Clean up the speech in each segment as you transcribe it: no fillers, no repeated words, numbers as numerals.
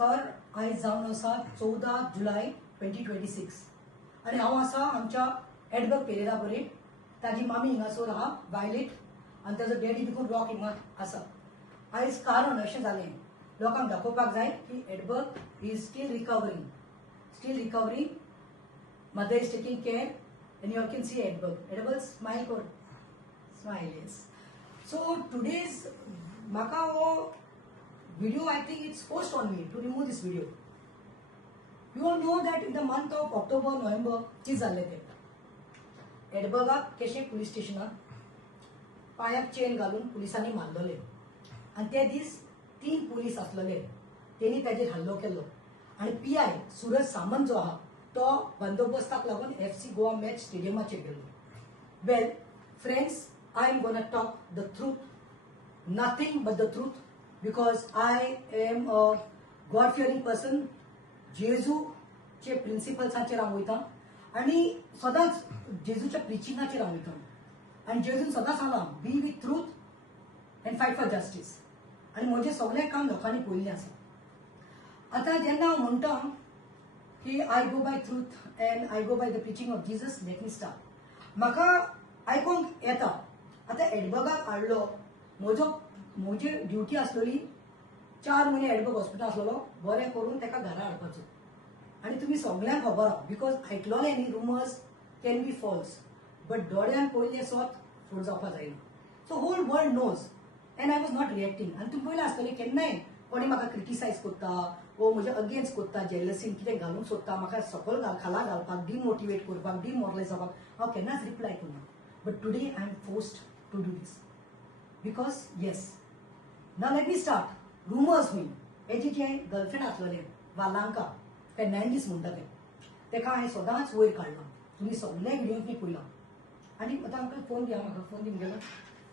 नमस्कार. आज जावन आसा 14 जुलय 2026 आणि हांव आसा आमच्या एडबर्ग पेरेरा बरें. ताजी मामी हिंगासर आहा वायलेट आनी ताजो डॅडी देखून रॉक हिंगा आसा. आयज कारण अशें जालें, लोकांक दाखोवपाक जाय की Edberg is steel recovering. Mother is taking care end you can C Edberg smile कर, स्माइल येस. सो टुडेज म्हाका हो video, I think it's forced on me to remove this video. You all know that in the month of October, November, कितें जाल्लें तें एडबर्गाक केशे police स्टेशनात पांयाक chain घालून पुलिसांनी मारलेले आनी ते दीस 3 पुलीस आसलेले. तेणी ताजेर हल्लो केलो आनी PI सूरज सामंत जो आहा तो बंदोबस्ताक लागून FC गोवा मॅच स्टेडियमाचेर गेलो. वेल friends, I am gonna talk the truth, nothing but the truth. Because I am a God-fearing person. जेजूचे प्रिन्सिपल्सांचेर हांव वयतां आनी सदांच जेजूच्या प्रिचिंगाचेर हांव वयतां आनी जेजून सदांच सांगलां बी with truth end fight for justice. आनी म्हजें सगळें काम लोकांनी पळयल्लें आसा. आतां जेन्ना हांव म्हणटा की I go by truth and I go by the preaching of Jesus, let me start. म्हाका आयकूंक येता आतां एडबर्गाक हाडलो, म्हजी ड्युटी आसलेली 4 म्हयने एडबर्ग हॉस्पिटल आसलेलो बरें करून ताका घरा हाडपाचो. आनी तुमी सगळ्यांक खबर आहा बिकॉज आयकलोले न्ही rumours can be false, but दोळ्यान पयलें स्वत फूट जावपाक जायना. So whole world knows and I was not reacting. आनी तुमी पयलें आसतलें केन्नाय कोणी म्हाका क्रिटिसायज करता वो म्हजे अगेन्स्ट करता, जेलसीन कितें घालूंक सोदता, म्हाका सकयल खाला घालपाक, डिमोटिवेट करपाक, डिमोरलायज जावपाक, हांव केन्नाच रिप्लाय करना. But today I am forced to do this because yes. Now let me start. Rumors हुई हेजी जे गर्लफ्रेंड आसलेले वालांका फेर्नांडीस म्हणटा तेका हांवें सदांच वयर काडला. तुमी सगळे व्हिडियोंनी पळयलां आनी आतां आमकां फोन दिया, म्हाका फोन दी म्हणटा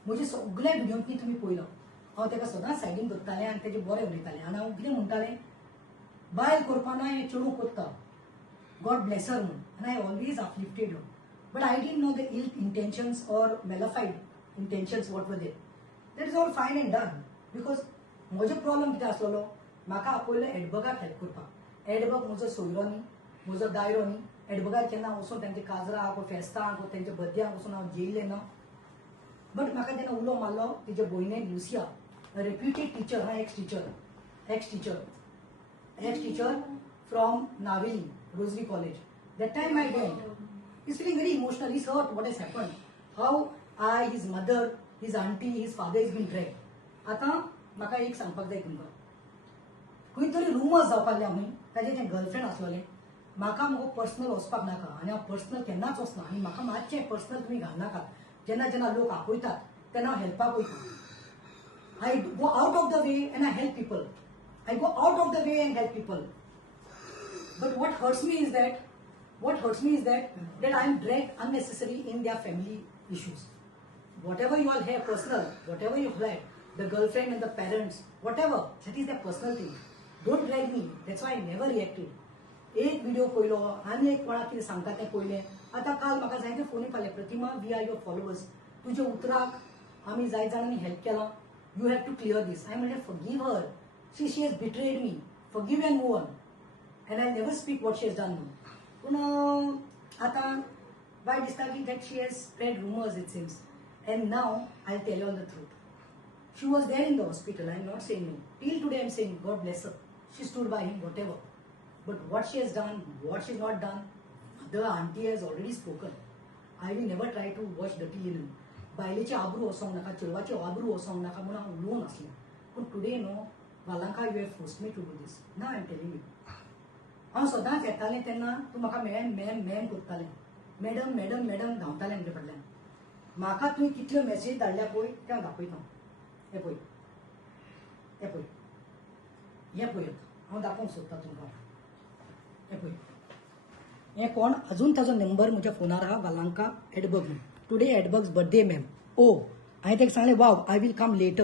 म्हजे सगळे व्हिडियोंनी तुमी पळयलां. हांव तेका सदांच सायडीन दवरतालें आनी तेजें बरें उलयतालें आनी हांव कितें म्हणटालें बायल करपाना हें चेडूं कोत्ता, गॉड ब्लेस हर म्हूण. आनी I always uplifted her. But I didn't know the ill intentions or malafide intentions what were there. That is all fine and done. Because म्हजो प्रॉब्लम कितें आसलेलो, म्हाका आपयलो एडबर्गाक हेल्प करपाक. एडबर्ग म्हजो सोयरो न्ही, म्हजो दायरो न्ही. एडबर्गार केन्ना वचून तेंचे काजराक फेस्तांक तेंच्या बर्थडेक वचून हांव जेयलें ना. बट म्हाका जेन्ना उलो मारलो तिजे भयणेन Lucia, reputed teacher, ex teacher from Navelim Rosary College. That time I went. Is feeling very emotional. Is hurt what has happened, how I, his mother, his aunty, his father is been dragged. आतां म्हाका एक सांगपाक जाय तुमकां, खंय तरी rumours जावपाक लागले हुंय ताजें तें गर्लफ्रेंड आसलेलें. म्हाका मुगो पर्सनल वचपाक नाका आनी हांव पर्सनल केन्नाच वचना आनी म्हाका मातशें पर्सनल तुमी घालनाकात. जेन्ना लोक आपयतात तेन्ना हांव हेल्पाक वयता. I go out of the way and I help people. But what hurts me is that I am dragged unnecessarily in their family issues. Whatever you all have personal, whatever you have, the girlfriend and the parents, whatever, that is their personal thing. Don't drag me. That's why I never reacted. एक video पळयलो आनी एक कोणाक कितें सांगता तें पळयलें. आतां काल म्हाका जायते फोन येताले, प्रतिमा वी आर युअर फॉलोवर्स, तुजे उतराक आमी जाय जाणांनी हेल्प केलां, यू हॅव टू क्लियर दीस. हांवें म्हणलें forgive her, she has betrayed me, forgive end move on end I never speak what she has done. पूण आतां वायट दिसता की that she has spread rumours it seems. And now I'll tell you all the truth. She was there in the hospital. I'm not saying no. Till today I'm saying God bless her. She stood by him, whatever. But what she has done, what she's not done, the auntie has already spoken. I will never try to wash dirty linen. बायलेची आबरू वसोंक नाका, चेडवाची आबरू वसोंक नाका म्हणून हांव उलोवन आसलें. पूण today know Valanka you have forced me to do this. Now I am telling you. हांव सदांच येतालें तेन्ना तूं म्हाका मॅम करतालें, मॅडम मॅडम मॅडम धांवतालें म्हजे फाटल्यान. म्हाका तुवें कितल्यो मॅसेज धाडल्या पळय ते हांव दाखयता. हे पळय हांव दाखोवंक सोदता तुमकां. हे पळय, हें कोण, अजून ताजो नंबर म्हज्या फोनार आहा, वालांका एडबर्ग म्हणून. Today Edberg's birthday ma'am. हांवें ताका सांगलें wow I will come later.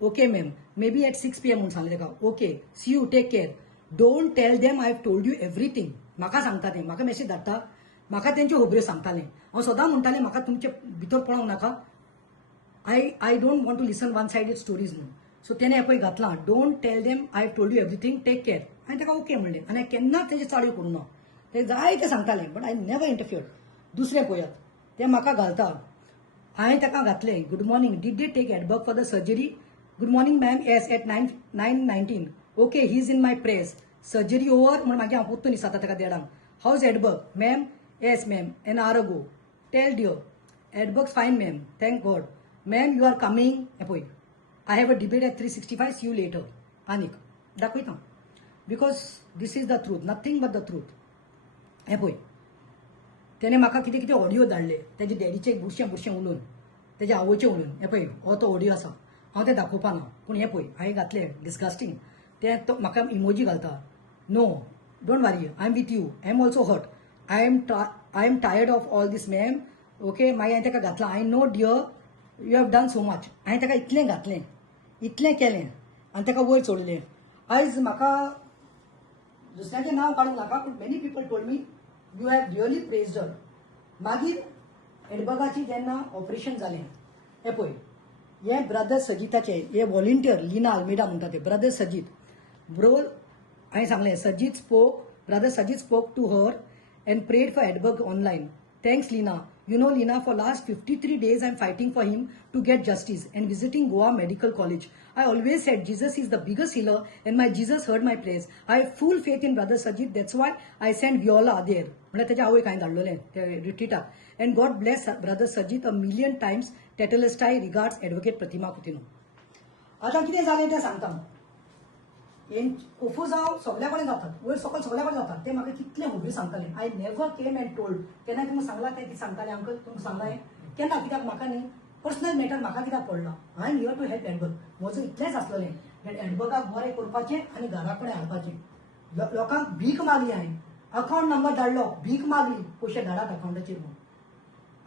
Okay ma'am, may be at 6 PM म्हणून सांगलें ताका. Okay, see you, take care. Don't tell them I have told you everything. म्हाका सांगता तें, म्हाका मॅसेज धाडटा, म्हाका तेंच्यो खबऱ्यो सांगतालें. हांव सदां म्हणटालें म्हाका तुमचे भितर पळोवंक नाका. I don't want to listen one-sided stories. So तेणे पळय घातलां, don't tell them I told you everything, take care. हांवें ताका ओके म्हणलें आनी हांवें केन्नाच तेजे चाळीव करूं ना. ते जाय ते सांगतालें बट आय नेवर इंटरफियर्ड. दुसरें पळयात, ते म्हाका घालता. हांवें ताका घातलें, good morning, did they take Edberg for the surgery? Good morning ma'am, yes at 9:19. Okay, he is in my press. Surgery over म्हण मागीर हांव पोत्तून दिसता ताका देडांक. How is Edberg? Ma'am, yes ma'am, an hour ago. Tell dear, Edberg fine ma'am, thank God. Ma'am, you are coming. हे पळय, I have a debate at 3:65, see you later. आनीक दाखयता, because this is the truth, nothing but the truth. हे पळय, तेणे म्हाका कितें कितें ऑडियो धाडले, तेजे डॅडीचे बुरशें बुरशें उलोवन, तेजे आवयचें उलोवन. हे पळय, हो तो ऑडियो आसा. हांव तें दाखोवपा ना, पूण हे पळय हांवें घातलें, डिस्गस्टींग. ते तो म्हाका इमोजी घालता. No, don't worry, I am with you, I am also hurt. I am tired of all this ma'am. Okay, मागीर हांवें ताका घातलां, I know dear, you have done so much. हांवें ताका इतलें घातलें, इतलें केलें आनी ताका वयर चडलें. आयज म्हाका दुसऱ्याचें नांव काडूंक नाका, पूण many people told me you have really praised her. मागीर एडबर्गाची जेन्ना ऑपरेशन जालें, हे पळय, हे ब्रदर सजिताचे, हे व्हॉलिंटियर लिना अल्मेडा म्हणटा ते ब्रदर सजीत. ब्रो, हांवें सांगलें, Sajit spoke, brother Sajit spoke to her and prayed for Edberg online. Thanks, Lina. You know, Lina, for last 53 days, I'm fighting for him to get justice and visiting Goa Medical College. I always said Jesus is the biggest healer and my Jesus heard my prayers. I have full faith in Brother Sajid. That's why I sent Viola there. म्हणजे त्याच्या आवय काय धाडलोलें त्या रिट्रीटाक. And God bless Brother Sajid a million times. Tetelestai regards Advocate Pratima Kutino. आता कितें जालें तें सांगता. ओफो जावं सगळ्या कडेन जातात, वयर सकयल सगळ्या कडेन जातात. ते म्हाका कितले व्हडली सांगताले. I never came and told. केन्ना तुमकां सांगला तें कितें सांगतालें अंकल, तुमकां सांगलां केन्ना, कित्याक म्हाका न्ही पर्सनल मॅटर म्हाका कित्याक पडला. I am here to help Edberg. म्हजो इतलेंच आसलेलें, एडबर्गाक बरें करपाचें आनी घरा कडेन हाडपाचें. लोकांक भीक मागली हांवें, अकावंट नंबर धाडलो, भीक मागली, पयशे धाडात अकावंटाचेर म्हणून.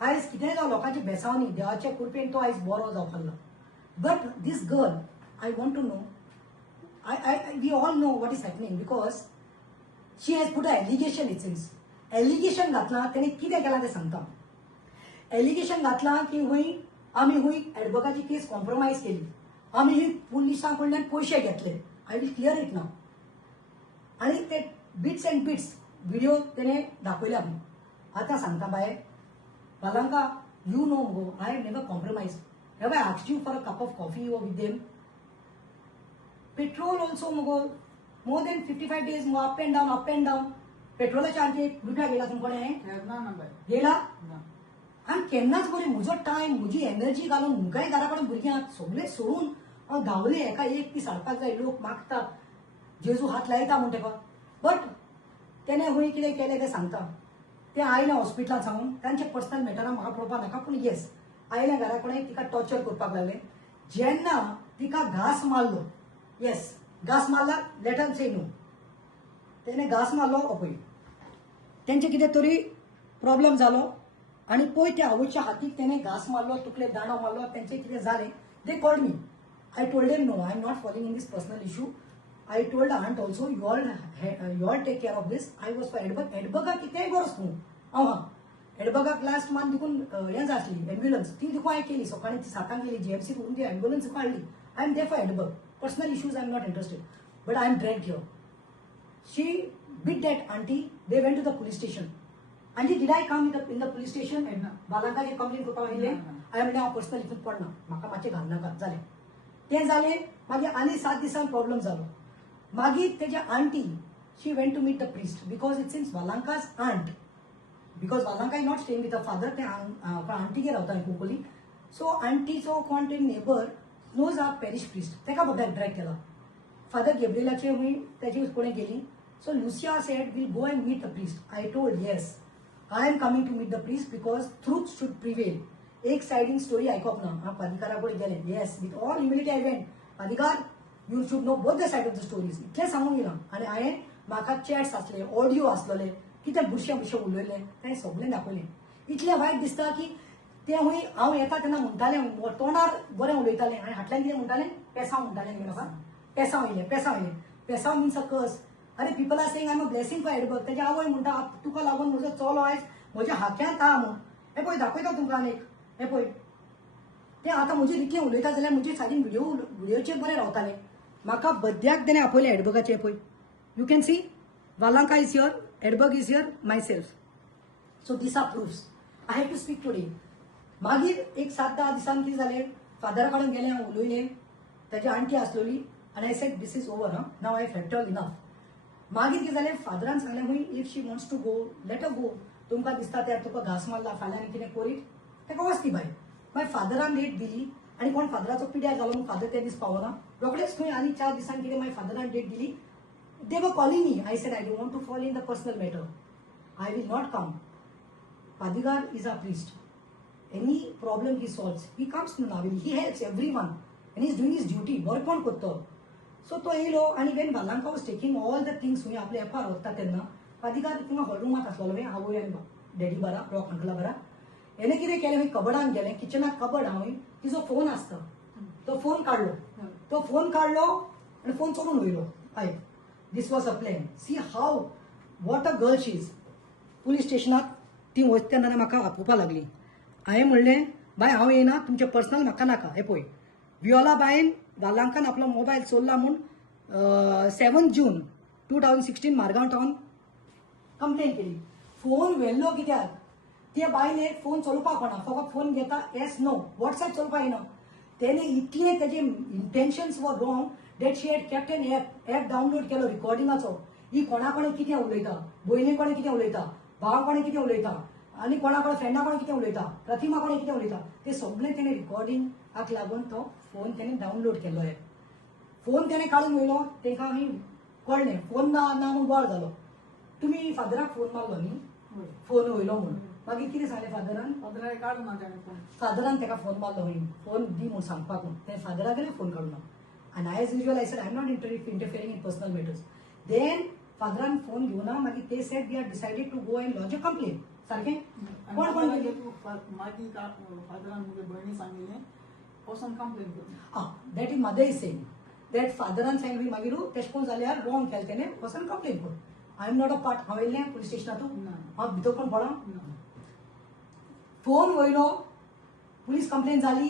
आयज कितेंय जावं लोकांची बेसावनी, देवाचे कृपेन तो आयज बरो जावपाक. But this girl, I want to know, we all know what is happening because she has put an allegation, it seems. Allegation घातला, त्याने कितें केलां तें सांगता. एलिगेशन घातलां की हूंय आमी हूंय एडवोकेटाची केस कॉम्प्रोमायज केली, आमी ही पुलिसां कडल्यान पयशे घेतले. आय विल क्लियर इट नाव. आनी ते बिट्स एंड बिट्स व्हिडिओ तेणे दाखयल्या. आतां सांगता by Valanka, you know go, I have never compromise. Have I asked you for a cup of coffee or with them? Petrol also मगो मोर देन 55 days मगो up and down. पेट्रोलाच्या आणखी एक रुपया गेला तुमकडे गेला. आनी केन्नाच बरें म्हजो टायम, म्हजी एनर्जी घालून मुगाय घरा कडेन भुरग्यांक सगळें सोडून हांव धांवलें. एका एक दीस हाडपाक जाय, लोक मागतात, जेजू हात लायता म्हण तेका. बट तेणे हूंय कितें केलें तें सांगता. ते आयले हॉस्पिटलांत सावन, तांचे पर्सनल मॅटरां म्हाका पळोवपाक नाका, पूण येस आयले घरा कडेन तिका टॉर्चर करपाक लागले. जेन्ना तिका घास मारलो, येस घास मारला, लेट अस से नो, तेणे घास मारलो. पळय तेंचे कितें तरी प्रॉब्लेम जालो आनी पळय त्या आवयच्या हातीक तेणे घास मारलो, तुकले दाणो मारलो, तेंचें कितें जालें. They called me. I told them no, I am not following in this personal issue. I told aunt also, you all take care of this. I was for Edberg. एडबर्गाक कितेंय गरज न्हू. एडबर्गाक लास्ट मंथ देखून हें जाय आसली ambulance, ती देखून हांवें केली. सकाळीं 7 गेली, जीएमसी करून ती एम्ब्युलन्स काडली. I am there for Edberg. Personal issues, I am not interested, but I am dragged here. She beat that auntie. They went to the police station. Auntie, did I come in the police station? बालांका जे complain करपाक आयिल्ले, I am now personal हितून पडना, म्हाका मातशें घाल नाका. जालें तें जालें. मागीर आनी 7 दिसांनी प्रॉब्लेम जालो. मागीर तेजे aunty, she went to meet the priest because it seems Valanka's aunt, because Valanka is not staying with her father, ते आंटीगे रावता कोंकणी. सो आंटीचो कोण ते neighbour knows our parish priest, तेका बद्दल ड्रॅग केला. फादर गेब्रियलाचे हूंय तेजी कोणें गेली. So Lucia said will go and meet the priest. I told yes, I am coming to meet the priest because truth should prevail. एक सायडीन स्टोरी आयकप ना. हांव पादिकारा कडेन गेलें. Yes, with all humility I went. पादिकार, you should know both the side of the stories. इतलें सांगून गेलां. आनी हांवें म्हाका चॅट्स आसले, ऑडियो आसलेले, कितें बुरशें उलयलें तें सगळें दाखयलें. इतलें वायट दिसता की ते हूंय हांव येता तेन्ना म्हणटालें, तोंडार बरें उलयतालें आनी हाटल्यान कितें म्हणटालें, पेसांव म्हणटालें न्ही म्हाका. पेसांव येयलें. पेसांव मिन्स अ कर्स. अरे people are saying I am a blessing for Edberg. तेजे आवय म्हणटा, तुका लागून म्हजो चलो आयज म्हज्या हाक्यांत आहा म्हूण. हे पळय दाखयता तुमकां आनीक. हे पळय ते आतां म्हजें इतलें उलयता जाल्यार म्हजे सायडीन व्हिडिओचेर बरें रावतालें. म्हाका बद्याक तेणें आपयलें एडबर्गाचेर पळय. You can see Valanka is here, Edberg is here, myself. So this are proofs. I have to speak today. मागीर एक 7-10 दिसान कितें जालें, फादरा कडेन गेलें, हांव उलयलें. ताची आंटी आसलोली आनी I said this is over, now I have told enough. मागीर कितें जालें, फादरान सांगलें हूंय if she wants to go let a go. तुमकां दिसता त्यार तुका घास मारला, फाल्यां आनी कितें करीत ताका वचती भायर. मागीर फादरान डेट दिली आनी कोण फादराचो पिड्यार जालो म्हूण फादर ते दीस पावना. रोखडेच थंय आनी 4 दिसान कितें मागीर फादरान डेट दिली. They were calling me. I said I don't want to fall in the personal matter. I will not come. Padigar is a priest. Any problem he solves, he comes to Navili. He helps everyone, and he's doing his duty. Work kotta. So to येयलो आणि when Valanka was taking all the things हुई आपले एपार होता तेन्ना Padigar तिंगा हॉलरूमात आसलो हांवें आवय आनी डॅडी बरा रॉक अंकला बरा. हेणे कितें केलें हूंय कबडान गेलें, किचनाक कबड हांवें तिजो फोन आसता. तो फोन काडलो आनी फोन चोरून वयलो. हय, this was a plan. See how what a girl she is. Police स्टेशनाक ती वच तेन्ना म्हाका आपोवपा लागली. हांवें म्हणलें बाय हांव येयना, तुमचें पर्सनल म्हाका नाका. हे पळय वियोला बायन वालांकान आपलो मोबायल चोरला म्हूण 7 जून 2016 मारगांव टावन कंप्लेन केली. फोन व्हेल्लो कित्याक, त्या बायन एक फोन चलोवपाक कळना, फकत फोन घेता येस नो, वॉट्सॅप चलोवपाक येना. तेणे इतलें तेजे इंटेन्शन्स वर wrong that she had kept an app download केलो रिकॉर्डिंगाचो. ही कोणा कडेन कितें उलयता, भयणी कडेन कितें उलयता, भावा कडेन कितें उलयता आनी कोणा कडेन फ्रेंडा कडेन कितें उलयता, प्रतिमा कडेन कितें उलयता, तें सगळें तेणें रिकॉर्डिंगाक लागून तो फोन तेणें डावनलोड केलो. फोन तेणें काडून वयलो. तांकां कळ्ळें फोन ना म्हूण बोवाळ जालो. तुमी फादराक फोन मारलो न्ही, फोन वयलो म्हूण. मागीर कितें सांगलें फादरान, फादरान ताका फोन मारलो हूंय फोन दी म्हूण सांगपाक. तेणें फादराक फोन काडून ना. आनी as usual I said I am not interfering in personal matters. Then फादरान फोन घेवना. मागीर ते said we are decided to go and lodge a complain. सारकें कोण गेले मागीर फादरान मुगे भयणी सांगिल्लें वचून कंप्लेन कर. That is mother is saying that फादरान सांगलें मागीर तेश कोन जाल्यार रॉंग केलें तेणें वचून कंप्लेन कर. I am not a part. हांव येयलें पुलीस स्टेशनांतून, हांव भितर कोण पडा. फोन वयलो, पुलीस कंप्लेन जाली.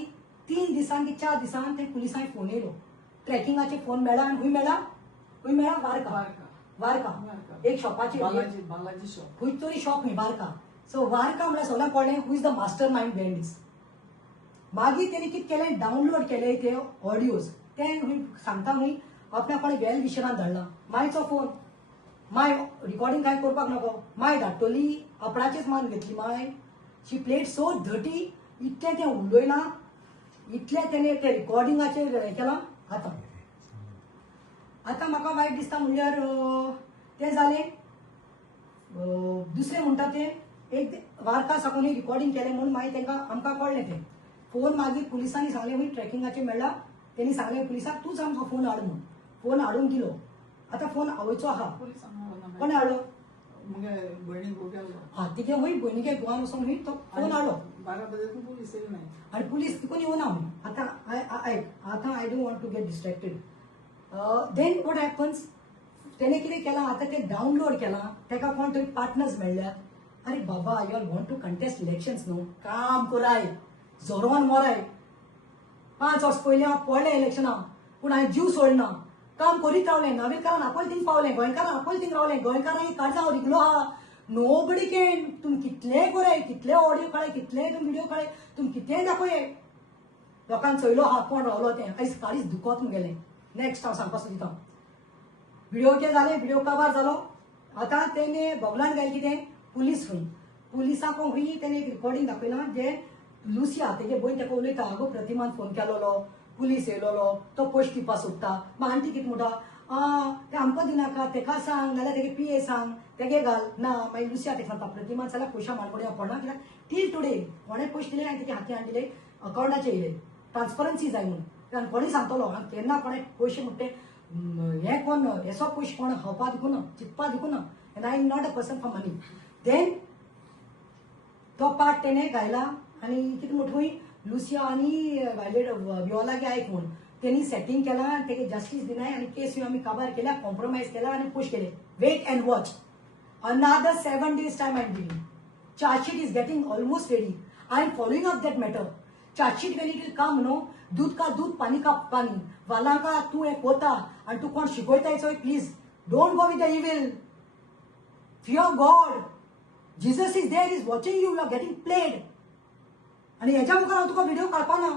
3 दिसान की 4 दिसान ते पुलिसांनी फोन येयलो. ट्रॅकिंगाचे फोन मेळ्ळा आनी हूंय मेळ्ळा वारका एक शॉपाचेर बालाजी शॉप खंय तरी शॉप हूंय वारका. सो वारका म्हळ्यार सगळ्यांक कळ्ळें who is the mastermind behind this. मागीर तेणी कितें केलें, डावनलोड केले ते ऑडियोज. ते सांगता हूंय आपल्या कोणें वेल विशरान धाडला. मायचो फोन, माय रिकॉर्डिंग कांय करपाक नको, माय धाडटली, आपणाचेच मान घेतली माय. शी प्लेड सो धटी. इतलें तें उलयलां, इतलें तेणें ते रिकॉर्डिंगाचेर हें केलां. आतां म्हाका वायट दिसता म्हणल्यार तें जालें. दुसरें म्हणटा तें एक वारका साकून रिकॉर्डिंग केलें म्हणून मागीर आमकां कळ्ळें तें. फोन मागीर पुलिसांनी सांगलें हूंय ट्रॅकिंगाचेर मेळ्ळा. तेणी सांगलें पुलिसाक तूं सांग फोन हाड म्हणून. फोन हाडून दिलो. आतां फोन आवयचो आहा. कोणें हाडलो, मुगे भयणीक गेलो. तिगे हूंय भयणीगे गोवान वचून हूंय तो फोन हाडलो. 12 बजे पुलीस येयली ना. आनी पुलीस तिकून येवना हूंय. आतां I don't want to get distracted. Then what happens, तेणें कितें केलां, आतां तें डावनलोड केलां. ताका कोण तरी पार्टनर्स मेळ्ळ्यात. अरे बाबा you all want to contest elections न्हू, काम कराय, जोरवान मराय. 5 वर्स पयलीं हांव पडलें इलेक्शनां पूण हांवें जीव सोडना. काम करीत रावलें. नावेकारान आपयल थिंग पावलें, गोंयकारान आपयल थिंग रावलें. गोंयकारांक काळजां हांव रिगलो आहा. Nobody can. तुमी कितलेंय कराय, कितले ऑडियो काडय, कितलेय तुमी व्हिडिओ काडय, तुमी कितेंय दाखोय, लोकांक चयलो आहा कोण रावलो तें. आयज काळीच दुखोत मुगेलें. नेक्स्ट हांव सांगपाचो दिता. व्हिडिओ जालें, व्हिडिओ कवर जालो. आतां तेणें बोगलान घायल कितें, पुलीस हूंय. पुलिसांक हूंय तेणें एक रिकॉर्डिंग दाखयलां जे लुसिया तेगे भयण ताका उलयता, आगो प्रतिमान फोन केलोलो, पुलीस येयलोलो, तो पयशे दिवपा सोदता. मागीर आंटी कितें म्हणटा, ते आमकां दिनाका, तेका सांग नाल्यार तेगे PA सांग, तेगे घाल ना. मागीर लुसिया तेका सांगता प्रतिमान जाल्यार पयशा मानकोड्या पडना, कित्याक टील टुडे कोणें पयशे दिले हांवें तेगे हाती हाडिले, अकावंटाचेर येयले. ट्रान्सपरन्सी जाय म्हणून. कोणी सांगतलो केन्ना कोणें पयशे म्हणटे हें कोण हेसो पयशे कोण खावपा दिवना, चिंतपा दिवना. And I am not a person for money. Then तो पार्ट तेणें गायला आनी कितें म्हणटा लुसिया आनी वायलेट वियोलागे आयक म्हणून तेणी सेटिंग केलां. तेगे जस्टीस दिनाय आनी केस आमी काबार केल्या, कॉम्प्रोमायज केला आनी पुश केले. Wait and watch. Another 7 days time I am giving. Charge sheet is getting almost ready. I am following up that matter. Chargesheet when it will come no दूध का दूध पानी का पानी वालांका तू एक पोता आणि तू कोण शिकवताय चोय please don't go with the evil fear God Jesus is there is watching you are getting played आणि ह्याच्या मुखार हांव तुका व्हिडिओ काडपाना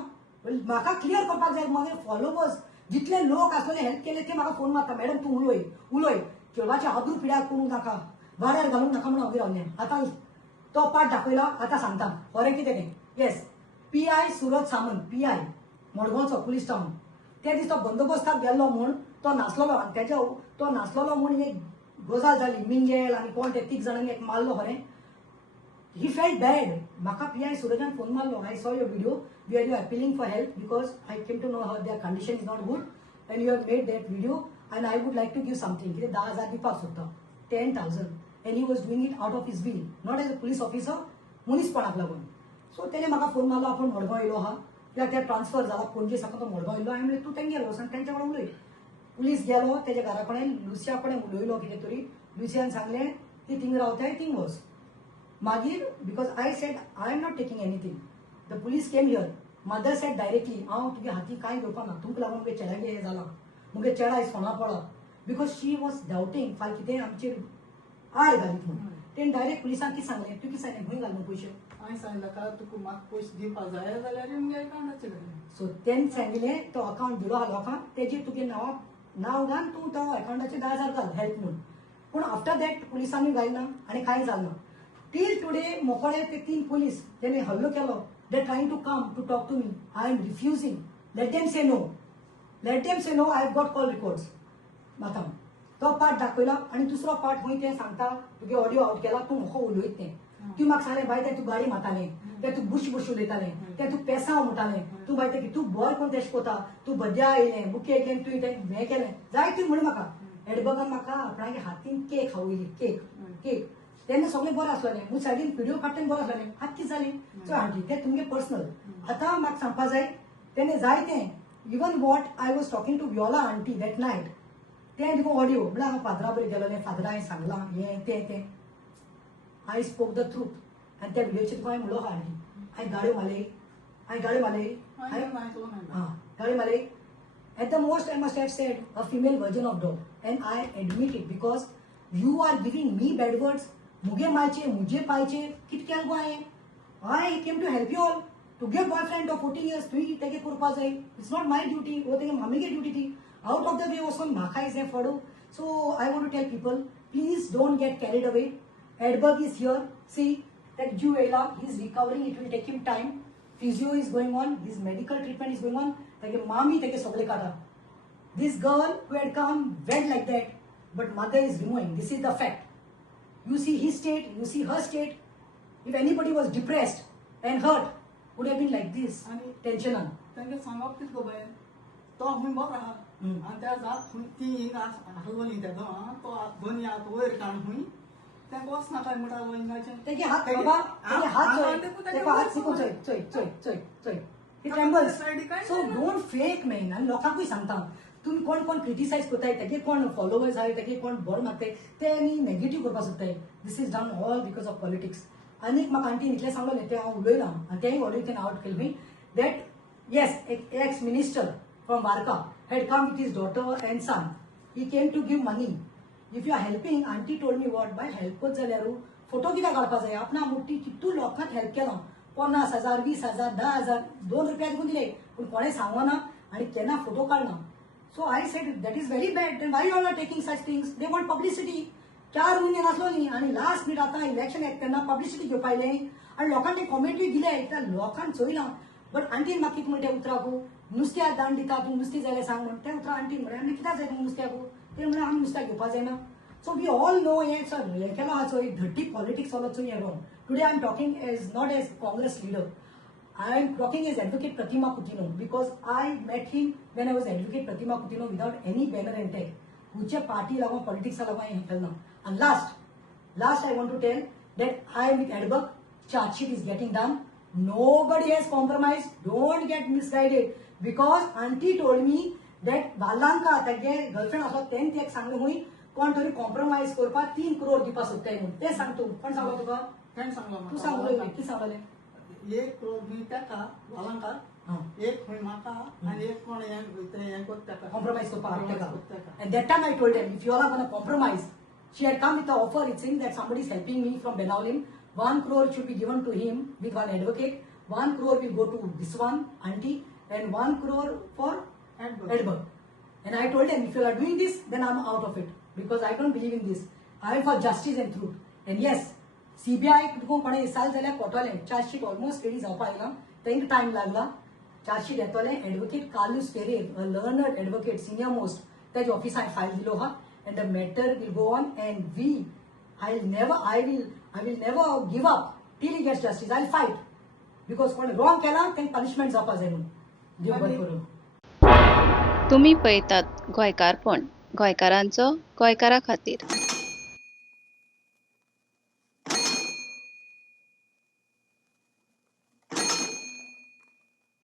म्हाका क्लियर करपाक जाय मागे फॉलोवर्स जितले लोक आसले हेल्प केले ते म्हाका फोन मारता मॅडम तू उलय चेडवाचे आबरू पिड्यार करूंक नाका वाड्यार घालूंक नाका म्हणून हांव रावलें आतां तो पाठ दाखयला आतां सांगता खरें कितें तें yes PI Surat Samant PI मडगांवचो पुलीस टावन त्या दीस तो बंदोबस्ताक गेल्लो म्हूण तो नासलोलो आनी तेच्या तो नासलोलो म्हूण एक गजाल जाली मिंगेल आनी कोण ते 3 जाणांनी एक मारलो खरें ही फेल्ट बॅड म्हाका PI सुरजान फोन मारलो I saw your video where you are appealing for help because I came to know how their condition is not good and you have made that video and I would like to give something. किती 10,000 दिवपाक सोदता 10,000 and he was doing it out of his will not as a police officer मनीसपणाक लागून so तेणे म्हाका phone मारलो आपूण मडगांव येयलो आहा कित्याक ते ट्रान्सफर जाला पणजे साकून तो मडगांव येयलो हांवें म्हणलें तूं तेंगे गेलो आनी तेंच्या कडेन उलय पुलीस गेलो तेच्या घरा कडेन लुसिया कडेन उलयलो कितें तरी लुसियान सांगलें ती थिंग रावताय थिंग वच मागीर because I said I am not taking anything the police came here mother sed directly हांव तुगे हाती कांय घेवपा ना तुमकां लागून मुगे चेड्यागे हें जाला मुगे चेडा आयज फोंडा पडला बिकॉज शी वॉज डावटींग फाल कितें आमचेर आड घालीत म्हणून तेणें डायरेक्ट पुलिसांक कितें सांगलें तूं कितें सांगलें खंय घाल न्हू पयशे हांवें सांगलें ताका तुका म्हाका पयशे दिवपाक जाय जाल्यार मुगे अकावंटाचेर घाल सो तेणें सांगिल्लें तो अकावंट दिलो आहा लोकांक तेजेर तुगे नांव घाल तूं तो अकावंटाचेर 10,000 घाल हेल्प म्हणून पूण आफ्टर दॅट पुलिसांनी घालना आनी कांय जालें ना टील टुडे मोकळे ते 3 पुलीस तेणे हल्लो केलो they're trying to come to talk to me I am refusing let them say no I have got call records माता तो पाठ दाखयला आनी दुसरो पाठ खंय तें सांगता तुगे ऑडियो आउट केला तूं म्हाका उलयत तें तूं म्हाका सांगलें बाय तें तूं गाडी मारतालें तें तूं बुश उलयतालें तें तूं पेसांव म्हणटालें तूं बाय तें तूं बरें कोण तें शिकोवता तूं बद्या येयलें बुके येयलें तुवें तें हें केलें जाय तुवें म्हण म्हाका एडबगान म्हाका आपणागे हातीन केक खावयली केक तेन्ना सगळें बरें आसलेलें म्हूण सायडीन व्हिडिओ काडटना बरें आसलेलें आतां कितें जालें सो आंटी तें तुमगे पर्सनल आतां म्हाका सांगपा जाय तेणें जाय तें even what I was talking to Viola aunty that night तें तुका ऑडियो म्हळ्यार हांव फादरा बरें गेलोलें फादरा हांवें सांगलां हें तें आय स्पोक द ट्रूथ आनी त्या व्हिडिओचेर तुका हांवें म्हणलो आंटी हांवें गाड्यो मारले गाडी मारले at the most I must have said a female version of dog and I admit it because you are giving me bad words मुगे मायचे मुझे पायचे कितें केलें गो हांवें I came to help you all तुगे बॉयफ्रेंड तो 14 years तुवें तेगे करपा जाय इट्स नॉट माय ड्युटी वो तेगे मामीगे ड्युटी ती आउट ऑफ द वे वचून म्हाका इज हें फॉडो so I want to tell people please don't get carried away Edberg is here see that Jew Ela, he is recovering, it will take him time. Physio is going on, his medical treatment is going on. Take mommy, take sogle kada. This girl who had come went like that, but mother is removing. This is the fact. You see his state, you see her state. If anybody was depressed and hurt, would have been like this. Tension on. तांगे सांगप कितें गो bye तो खंय बरो आहा आनी त्या जात खंय ती हलवली तेजो तो दोनी हात वयर काण खंय तेंका वचनाका म्हणटा वयनाचें तेगे हात बाबा तेगे हात चोय तेको हात सिकून चोय he trembles so don't fake man आनी लोकांकूय सांगता तुम्ही कोण क्रिटिसाइज करताय तेगे कोण फॉलोवर्स आहाय तेगे कोण बरो मागताय ते आनी नेगेटिव्ह करपाक सोदताय this is done all because of politics आनीक म्हाका आंटीन इतलें सांगलें तें हांव उलयलां आनी तेंय ऑडियो तेणें आउट केलें खंय that yes ex minister from Varka had come with his daughter and son he came to give money if you are helping auntie told me what by help coach जाल्यार photo कित्याक काडपा जाय आपणा मुट्टी कितू लोकांक हेल्प केलां 50,000 20,000 10,000 2 रुपया दिवून दिले पूण कोणें सांगना आनी केन्ना फोटो काडना so I said that is very bad then why you are taking such things they want publicity 4 म्हयने नासलो न्ही आनी लास्ट मिनीट आतां इलेक्शन येता तेन्ना पब्लिसिटी घेवपा आयलें आनी लोकांनी कॉमेंटूय दिले त्या लोकांक चोयलां बट आंटीन म्हाका कितें म्हणटा उतराकू नुस्त्याक दांड दिता तूं नुस्तें जाल्यार सांग म्हण तें उतराक आंटीन म्हळ्यार आमी कित्याक जाय तुमकां नुस्त्याकू ते म्हळ्यार आमी नुस्त्याक घेवपा जायना सो वी ऑल नो हें सर हें केलो आहा चोय धट्टी पॉलिटिक्स चलो चोय हें wrong today I am talking as not as Congress leader I am talking as Advocate Pratima Kutino because I met him when I was Advocate Pratima Kutino without any banner and tag. Which party laga politics laga I tell now. And last I want to tell that I am with Edberg. Charge sheet is getting done. Nobody has compromised. Don't get misguided because auntie told me that Valanka tage girlfriend also 10th एक सांगले हुई कोण तरी compromise करपा 3 crore दिवपा सोदताय म्हणून ते सांग तू कोण सांगलो तुका तें सांगलो तू सांगलो की सांगले एक करोड हुई ताका वालांका हां एक हुई म्हाका आनी एक कोण हें कोत्ता ताका compromise करपाक Compromise ताका. करता ताका. And that time I told him, if you all are going to compromise, she had come with the offer, it's saying that somebody is helping me from Benaulim. 1 crore should be given to him with one advocate. 1 crore will go to this one, auntie, and 1 crore for Edberg. And I told him, if you are doing this, then I'm out of it. Because I don't believe in this. I am for justice and truth. And yes, CBI तुका कोणे साल जाल्यार कोटोलें chargesheet almost ready जावपा आयला तांकां time लागला chargesheet येतोलें advocate Carlos Pereira a learned advocate senior most तेज ऑफिसान फायल दिलो हा and the matter will go on and we I will never give up till he gets justice. I'll fight because कोण wrong केला तांकां पनिशमेंट जावपा जाय म्हणून देव बरें करूं. तुम्ही पळयतात गोंयकारपण गोंयकारांचो गोंयकारा खातीर.